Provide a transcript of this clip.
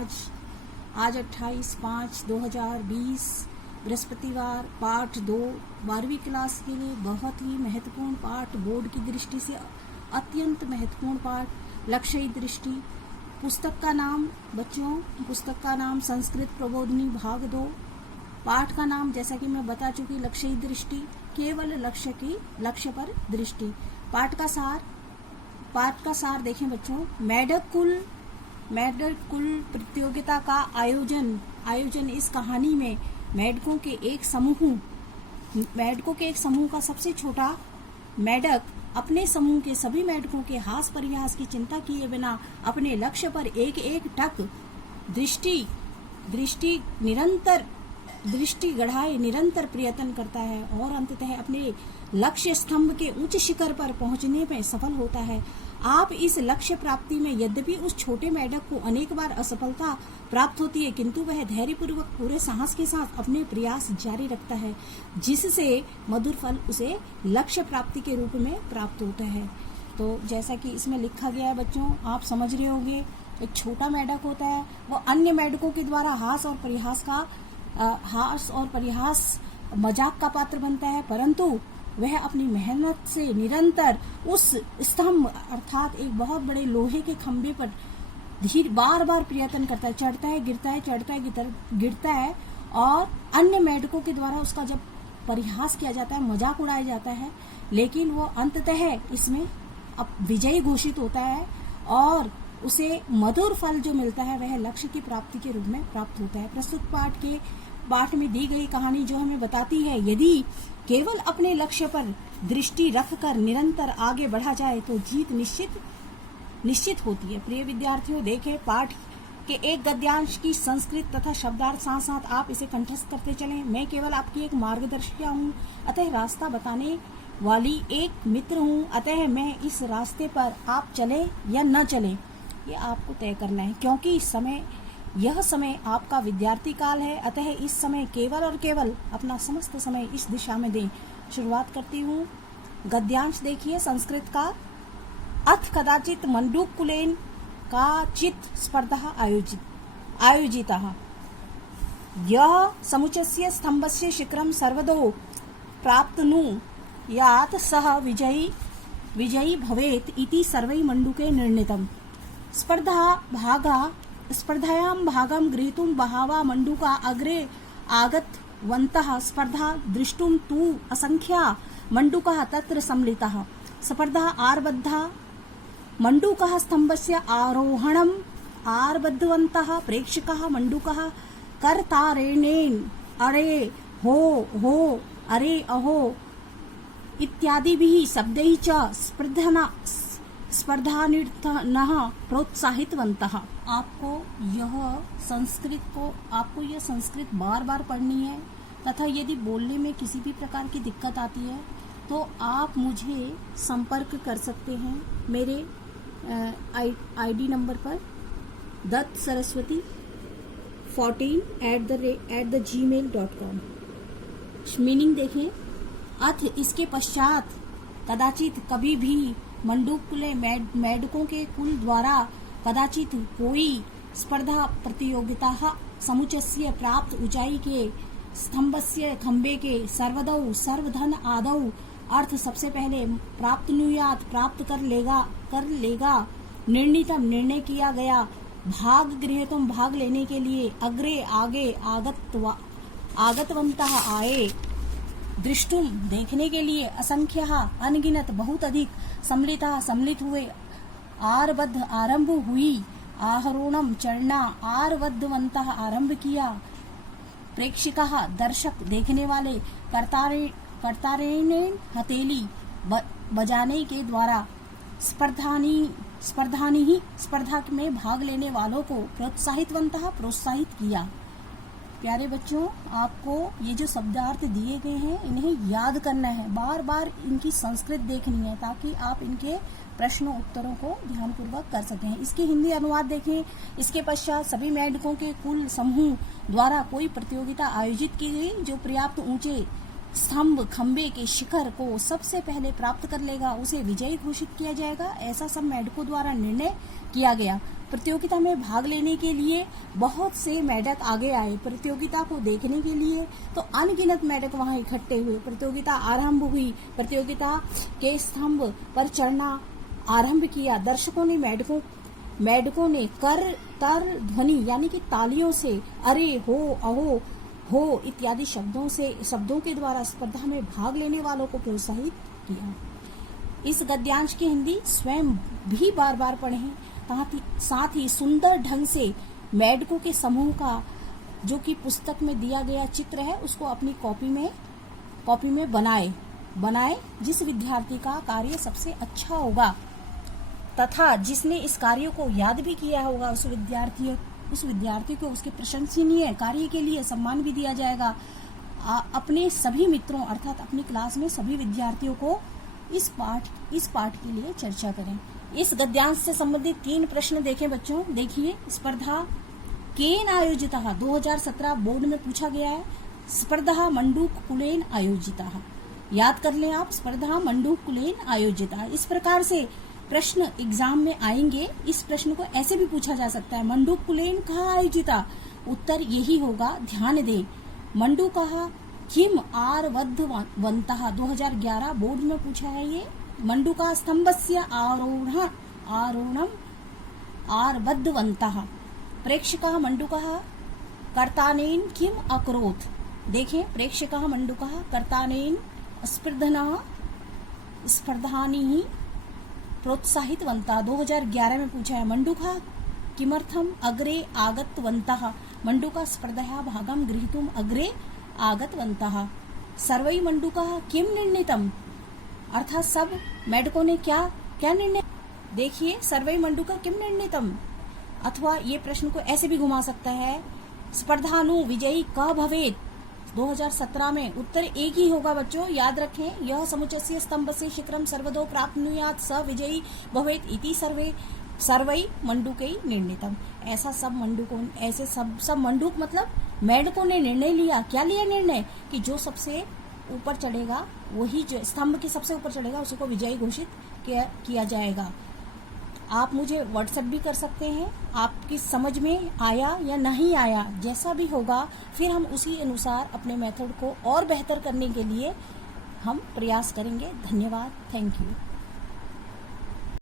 आज 28/5/2020 बृहस्पतिवार। पाठ 2 12वीं क्लास के लिए बहुत ही महत्वपूर्ण पाठ, बोर्ड की दृष्टि से अत्यंत महत्वपूर्ण पाठ, लक्ष्य दृष्टि। पुस्तक का नाम बच्चों, पुस्तक का नाम संस्कृत प्रबोधिनी भाग 2। पाठ का नाम जैसा कि मैं बता चुकी, लक्ष्य दृष्टि, केवल लक्ष्य पर दृष्टि। पाठ का सार देखें बच्चों। मेढक कुल प्रतियोगिता का आयोजन इस कहानी में मेढकों के एक समूह का सबसे छोटा मेढक अपने समूह के सभी मेढकों के हास परिहास की चिंता किए बिना अपने लक्ष्य पर एक एक टक दृष्टि गढ़ाए निरंतर प्रयत्न करता है और अंततः अपने लक्ष्य स्तंभ के उच्च शिखर पर पहुंचने में सफल होता है। आप इस लक्ष्य प्राप्ति में यद्यपि उस छोटे मेढक को अनेक बार असफलता प्राप्त होती है, किंतु वह धैर्यपूर्वक पूरे साहस के साथ अपने प्रयास जारी रखता है, जिससे मधुर फल उसे लक्ष्य प्राप्ति के रूप में प्राप्त होता है। तो जैसा कि इसमें लिखा गया है बच्चों, आप समझ रहे होंगे, एक छोटा मेढक होता है, वो अन्य मेढकों के द्वारा हास और परिहास मजाक का पात्र बनता है, परंतु वह अपनी मेहनत से निरंतर उस स्तंभ अर्थात एक बहुत बड़े लोहे के खंभे पर बार बार प्रयत्न करता है, चढ़ता है गिरता है, चढ़ता है गिरता है, और अन्य मेढकों के द्वारा उसका जब परिहास किया जाता है, मजाक उड़ाया जाता है, लेकिन वो अंततः इसमें अब विजयी घोषित होता है और उसे मधुर फल जो मिलता है वह लक्ष्य की प्राप्ति के रूप में प्राप्त होता है। प्रस्तुत पाठ में दी गई कहानी जो हमें बताती है, यदि केवल अपने लक्ष्य पर दृष्टि रखकर निरंतर आगे बढ़ा जाए तो जीत निश्चित होती है। प्रिय विद्यार्थियों, देखें पाठ के एक गद्यांश की संस्कृत तथा शब्दार्थ साथ साथ आप इसे कंठस्थ करते चलें। मैं केवल आपकी एक मार्गदर्शिका हूँ, अतः रास्ता बताने वाली एक मित्र हूँ, अतः मैं इस रास्ते पर आप चले या न चले ये आपको तय करना है, क्योंकि यह समय आपका विद्यार्थी काल है, अतः इस समय केवल और केवल अपना समस्त समय इस दिशा में दें। शुरुआत करती हूँ। गद्यांश देखिए संस्कृत का। अथ कदाचित मंडूकुलेन काचित् स्पर्धा आयोजिता यः समुच्चस्य स्तंभस्य शिखरं सर्वदो प्राप्नुयात् सः विजयी भवेत् इति सर्वैः मंडूके निर्णीतम्। स्पर्धायां भागं ग्रहीतुं बहवः मंडूका अग्रे आगतवन्तः। स्पर्धा दृष्टुं तु असंख्या मंडूकाः तत्र सम्मिलिताः। स्पर्धा आरब्धा। मंडूकाः स्तंभस्य आरोहणम् आरब्धवन्तः। प्रेक्षकाः मंडूकाः करतारेणेन अरे हो हो अरे अहो इत्यादिभिः शब्दैः च स्पर्धार्थीनः प्रोत्साहितवन्तः। आपको यह संस्कृत बार बार पढ़नी है तथा यदि बोलने में किसी भी प्रकार की दिक्कत आती है तो आप मुझे संपर्क कर सकते हैं मेरे आईडी नंबर पर datsaraswati14@gmail.com। मीनिंग देखें। अथ इसके पश्चात कदाचित कभी भी मंडूकुले मेढकों के कुल द्वारा कदाचित कोई स्पर्धा प्रतियोगिता समुच्चस्य प्राप्त ऊंचाई के स्तंभस्य खंबे के सर्वधन आदौ अर्थ सबसे पहले प्राप्नुयात् प्राप्त कर लेगा निर्णीतम निर्णय किया गया भाग गृहीतुम भाग लेने के लिए अग्रे आगे आगतवन्तः आए दृष्टुम देखने के लिए असंख्यः अनगिनत बहुत अधिक सम्मिलित हुए आरबद्ध आरंभ हुई आरोहणम चढ़ना आरब्धवन्तः आरंभ किया प्रेक्षकाः दर्शक देखने वाले करतारेणेन हथेली बजाने के द्वारा स्पर्धा में भाग लेने वालों को प्रोत्साहित किया। प्यारे बच्चों, आपको ये जो शब्दार्थ दिए गए हैं इन्हें याद करना है, बार बार इनकी संस्कृत देखनी है ताकि आप इनके प्रश्नों उत्तरों को ध्यानपूर्वक कर सकें। इसके हिंदी अनुवाद देखें। इसके पश्चात सभी मेढकों के कुल समूह द्वारा कोई प्रतियोगिता आयोजित की गई जो पर्याप्त ऊंचे स्तंभ खंबे के शिखर को सबसे पहले प्राप्त कर लेगा उसे विजयी घोषित किया जाएगा, ऐसा सब मेढकों द्वारा निर्णय किया गया। प्रतियोगिता में भाग लेने के लिए बहुत से मेढक आगे आए। प्रतियोगिता को देखने के लिए तो अनगिनत मेढक वहां इकट्ठे हुए। प्रतियोगिता आरंभ हुई। प्रतियोगिता के स्तंभ पर चढ़ना आरंभ किया। दर्शकों ने मेढकों ने कर तर ध्वनि यानी कि तालियों से, अरे हो, अहो, हो इत्यादि शब्दों के द्वारा स्पर्धा में भाग लेने वालों को प्रोत्साहित किया। इस गद्यांश की हिंदी स्वयं भी बार बार पढ़ें। साथ ही सुंदर ढंग से मेढकों के समूह का जो कि पुस्तक में दिया गया चित्र है उसको अपनी कॉपी में बनाए जिस विद्यार्थी का कार्य सबसे अच्छा होगा तथा जिसने इस कार्य को याद भी किया होगा उस विद्यार्थी को उसके प्रशंसनीय कार्य के लिए सम्मान भी दिया जाएगा। अपने सभी मित्रों अर्थात अपनी क्लास में सभी विद्यार्थियों को इस पाठ के लिए चर्चा करें। इस गद्यांश से संबंधित 3 प्रश्न देखें बच्चों। देखिए, स्पर्धा केन आयोजिता 2017 बोर्ड में पूछा गया है। स्पर्धा मंडूक कुलेन आयोजिता, याद कर लें आप, स्पर्धा मंडूक कुलेन आयोजिता। इस प्रकार से प्रश्न एग्जाम में आएंगे। इस प्रश्न को ऐसे भी पूछा जा सकता है, मंडूक कुलेन कहाँ आयोजिता? उत्तर यही होगा, ध्यान दें। मंडूकः किम आरवद्धवन्तः 2011 बोर्ड में पूछा है ये। मंडूका स्तंभस्य आरोहणम आरवद्धवन्तः। प्रेक्षकः मंडूकः कर्तानेन किम अकरोत्। देखें, प्रेक्षकः मंडूकः कर्तानेन स्पर्धानि प्रोत्साहितवन्तः 2011 में पूछा है। मंडूकः किमर्थम अग्रे आगतवन्तः। मंडूका स्पर्धया भागं गृहीतुम् अग्रे आगतवन्तः। सर्वै मंडूकः किम निर्णीतम्, अर्थात सब मेढकों ने क्या निर्णय। देखिए, सर्वै मंडूकः किम निर्णीतम्। अथवा ये प्रश्न को ऐसे भी घुमा सकता है, स्पर्धानु विजयी क भवेत् 2017 में। उत्तर एक ही होगा बच्चों, याद रखें। यह समुच्चयस्य स्तंभस्य शिखरं सर्वतो प्राप्नुयात् स विजयी भवेत् इति सर्वै मंडूकै निर्णीतम। ऐसा सब मंडूक मतलब मेढकों ने निर्णय लिया। क्या लिया निर्णय? कि जो सबसे ऊपर चढ़ेगा, वही जो स्तंभ के सबसे ऊपर चढ़ेगा उसी को विजयी घोषित किया जाएगा। आप मुझे व्हाट्सएप भी कर सकते हैं, आपकी समझ में आया या नहीं आया, जैसा भी होगा फिर हम उसी अनुसार अपने मेथड को और बेहतर करने के लिए हम प्रयास करेंगे। धन्यवाद, थैंक यू।